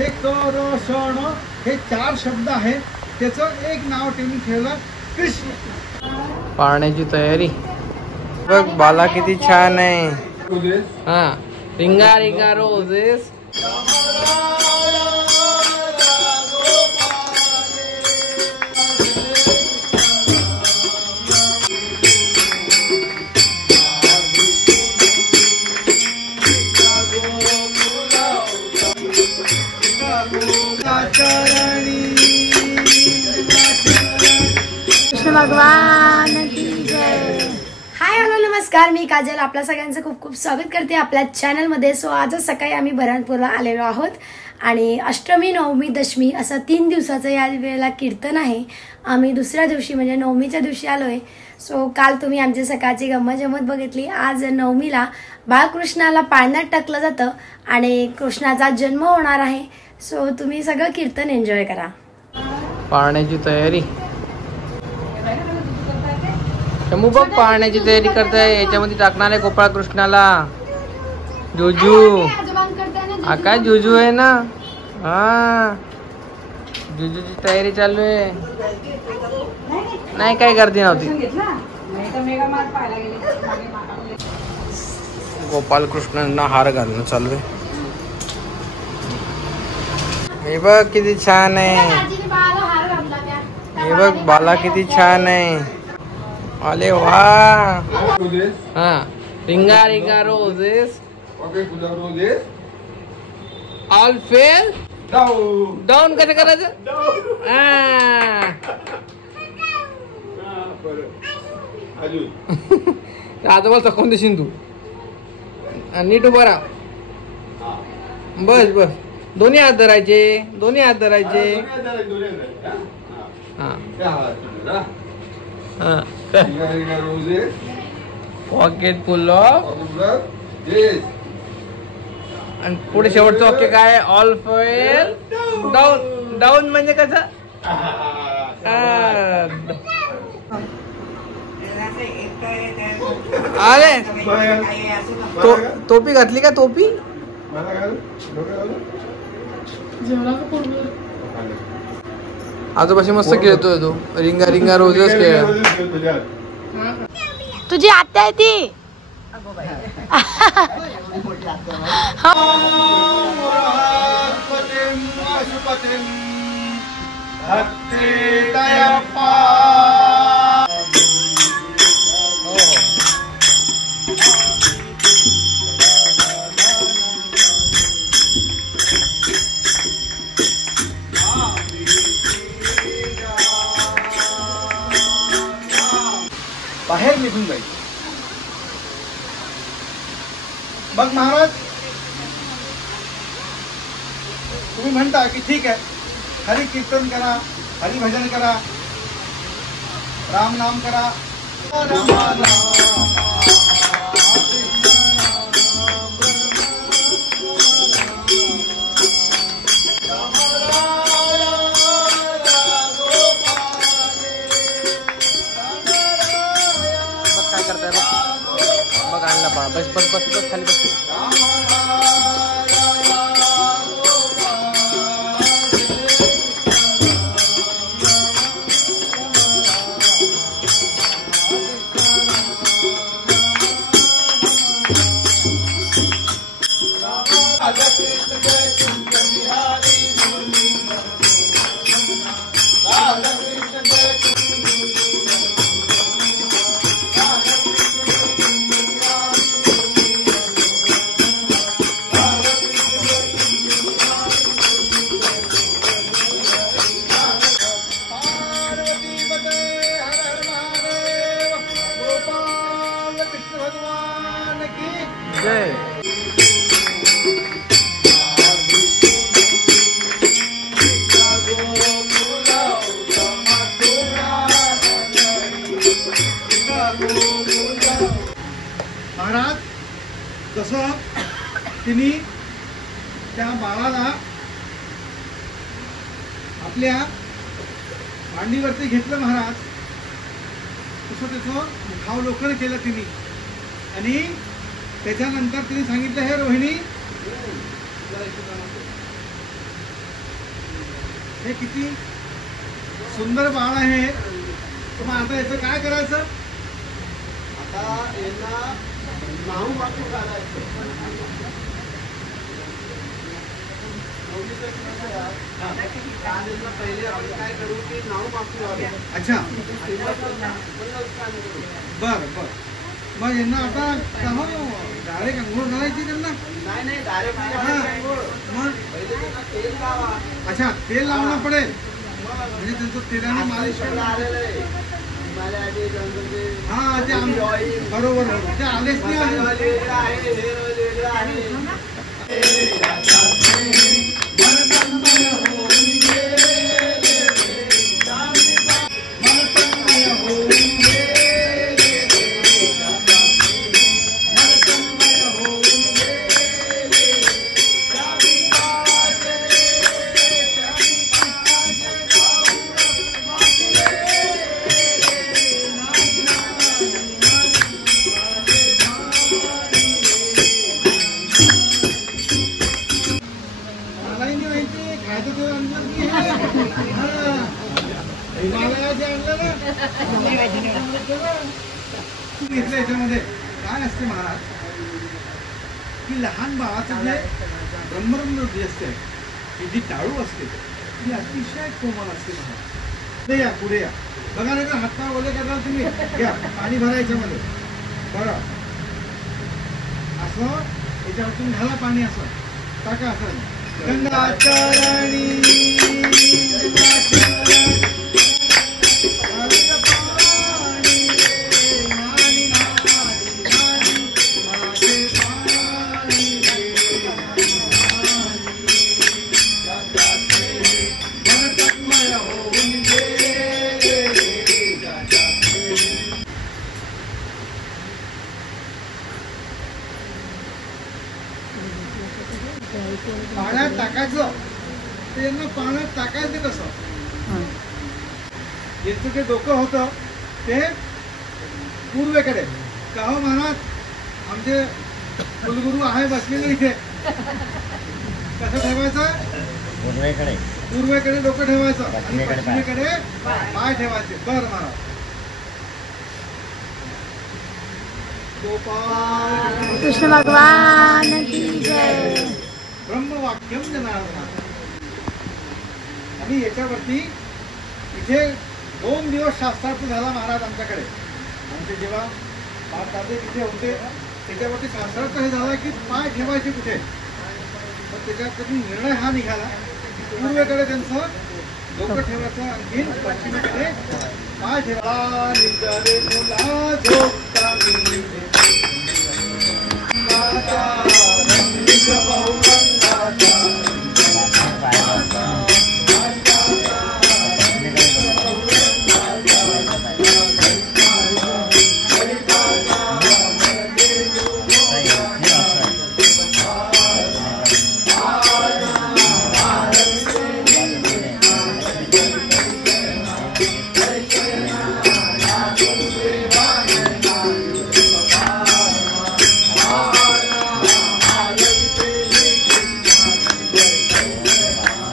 हे क र श ण हे 4 शब्द आहेत, त्याचं एक नाव त्यांनी ठेवलं कृष्ण. पाळण्याची तयारी बघ, बाला किती छान आहे. हा, रिंगा रिंगा रोजेस. कृष्ण भगवान की जय. हाय हॅलो नमस्कार, मी काजल आपल्या सगळ्यांचं खूप खूप स्वागत करते आपल्या चॅनलमध्ये. सो आजच सकाळी आम्ही बऱ्हाणपूरला आलेलो आहोत आणि अष्टमी नवमी दशमी असं 3 दिवसाचं या वेळेला कीर्तन आहे. आम्ही दुसऱ्या दिवशी म्हणजे नवमीच्या दिवशी आलो आहे. सो काल तुम्ही आमची सकाळची गंमत जमत बघितली. आज नवमीला बाळकृष्णाला पाळण्यात टाकलं जातं आणि कृष्णाचा जन्म होणार आहे. सो तुम्ही सगळं कीर्तन एन्जॉय करा. पाळण्याची तयारी शंभू बघ, पाळण्याची तयारी करताय. याच्यामध्ये टाकणार आहे गोपाळ कृष्णाला. जुजू हा काय जुजू आहे ना. हा, जुजूची तयारी चालू आहे. नाही काय गर्दी नव्हती. गोपाल कृष्णांना हार घालणं चालू आहे. हे बघ किती छान आहे. हे बघ बाला किती छान आहे. अरे वा. हा, रिंगा रिंगा रोजेस ऑल फेल डाऊन कसं करायचं. आजोबा चकवून देशील तू. नीट उभा राहा. बस बस, दोन्ही हात धरायचे, दोन्ही हात धरायचे. पॉकेट फुल आणि पुढे शेवटचं वाक्य काय. All fail down. डाऊन म्हणजे कसं. अरे टोपी घातली का. टोपी आजोबाशी मस्त खेळतोय तो. रिंगा रिंगा रोजच खेळ. तुझी आत्या आहे ती. बाहेर निघून जाईल. मग महाराज तुम्ही म्हणता की ठीक आहे, हरी कीर्तन करा, हरी भजन करा, राम नाम करा. काय करताय बघ. बघ आणला पा. बस बस बस बस खाली बस. जय. महाराज तसं तिने त्या बाळाला आपल्या मांडीवरती घेतलं महाराज. तसं त्याचं भावलोकन केलं तिने आणि त्याच्यानंतर तिने सांगितलं, हे रोहिणी हे किती सुंदर बाळ आहे. तर मग आता याचं काय करायचं? आता यांना नाव मागून घालायचं. पहिले आपण काय करू की नाव मागून घालू. अच्छा बर बर. मग यांना आता डायरेक्ट अंघोळ घालायची त्यांना? नाही डायरेक्ट मग तेल लावा. अच्छा तेल लावणं पडेल म्हणजे त्यांचं तेलाने मालिश आलेलं आहे. हा ते बरोबर ते आलेच नाही. याच्यामध्ये काय असते महाराज की लहान बाळाचं जे ब्रह्मरंध्र जी असते ही जी टाळू असते ती अतिशय कोमल असते महाराज. ते या पुढे या बघा नाही तर हातपाय ओले करणार तुम्ही. घ्या पाणी भरायचं मध्ये बरं असं याच्यावरतून घाला पाणी असं टाका असं गंगाचरणी पाण्यात टाकायचं. ते यांना पाण्यात टाकायचं कसं? याचं जे डोकं होतं ते पूर्वेकडे. का हो महाराज आमचे कुलगुरू आहे बसलेले इथे. कसं ठेवायचं? पूर्वेकडे डोकं ठेवायचं आणि पश्चिमेकडे पाय ठेवायचे. बरं महाराज. गोपाल कृष्ण भगवान की जय. ब्रह्मवाक्यम जनार्दन. आणि याच्यावरती इथे 2 दिवस शास्त्रार्थ झाला महाराज आमच्याकडे. आमचे जेव्हा दादे तिथे होते त्याच्यावरती शास्त्रार्थ हे झाला की पाय ठेवायचे कुठे. तर त्याच्यासाठी निर्णय हा निघाला की पूर्वेकडे त्यांचं डोकं ठेवायचं आणखी पश्चिमेकडे पाय ठेवायचं.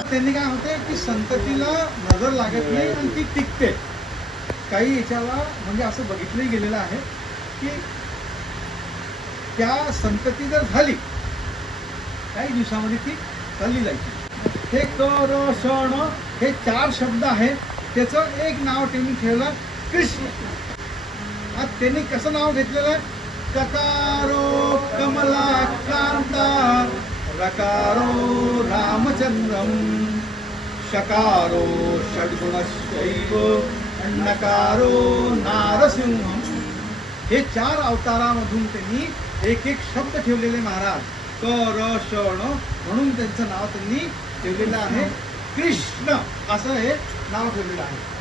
त्यांनी काय होते की संततीला नजर लागत नाही आणि ती टिकते. काही याच्याला म्हणजे असं बघितलंही गेलेलं आहे की त्या संतती जर झाली काही दिवसामध्ये ती चालली जायची. हे कर सण हे 4 शब्द आहेत. त्याचं एक नाव त्यांनी ठेवलं कृष्ण. आज त्यांनी कसं नाव घेतलेलं आहे? ककारो कमला कांता रकारो रामचंद्रम शकारो षड्गुणशैव नकारो नारसिंहम. हे 4 अवतारामधून त्यांनी एक शब्द ठेवलेले महाराज. कर शण म्हणून त्यांचं नाव त्यांनी ठेवलेलं आहे कृष्ण. असं हे नाव ठेवलेलं आहे.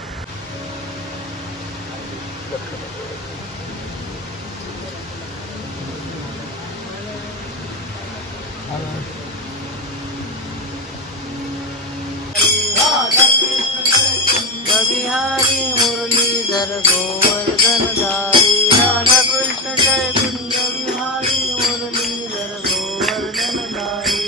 बिहारी मुरलीधर गोवर्धन दारी राधा कृष्ण जय कुंज बिहारी मुरलीधर गोवर्धन दारी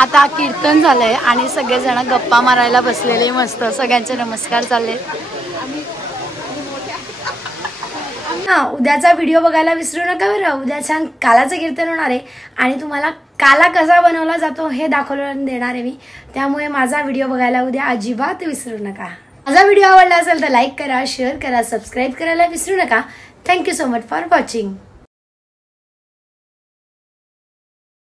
आता कीर्तन झालंय आणि सगळेजण गप्पा मारायला बसलेले मस्त, सगळ्यांचे नमस्कार चालले. हा, उद्याचा व्हिडिओ बघायला विसरू नका बरं. उद्या छान कालाचं कीर्तन होणार आहे आणि तुम्हाला काला कसा बनवला जातो हे दाखवून देणार आहे मी. त्यामुळे माझा व्हिडिओ बघायला उद्या अजिबात विसरू नका. माझा व्हिडिओ आवडला असेल तर लाईक करा, शेअर करा, सबस्क्राईब करायला विसरू नका. Thank you so much for watching.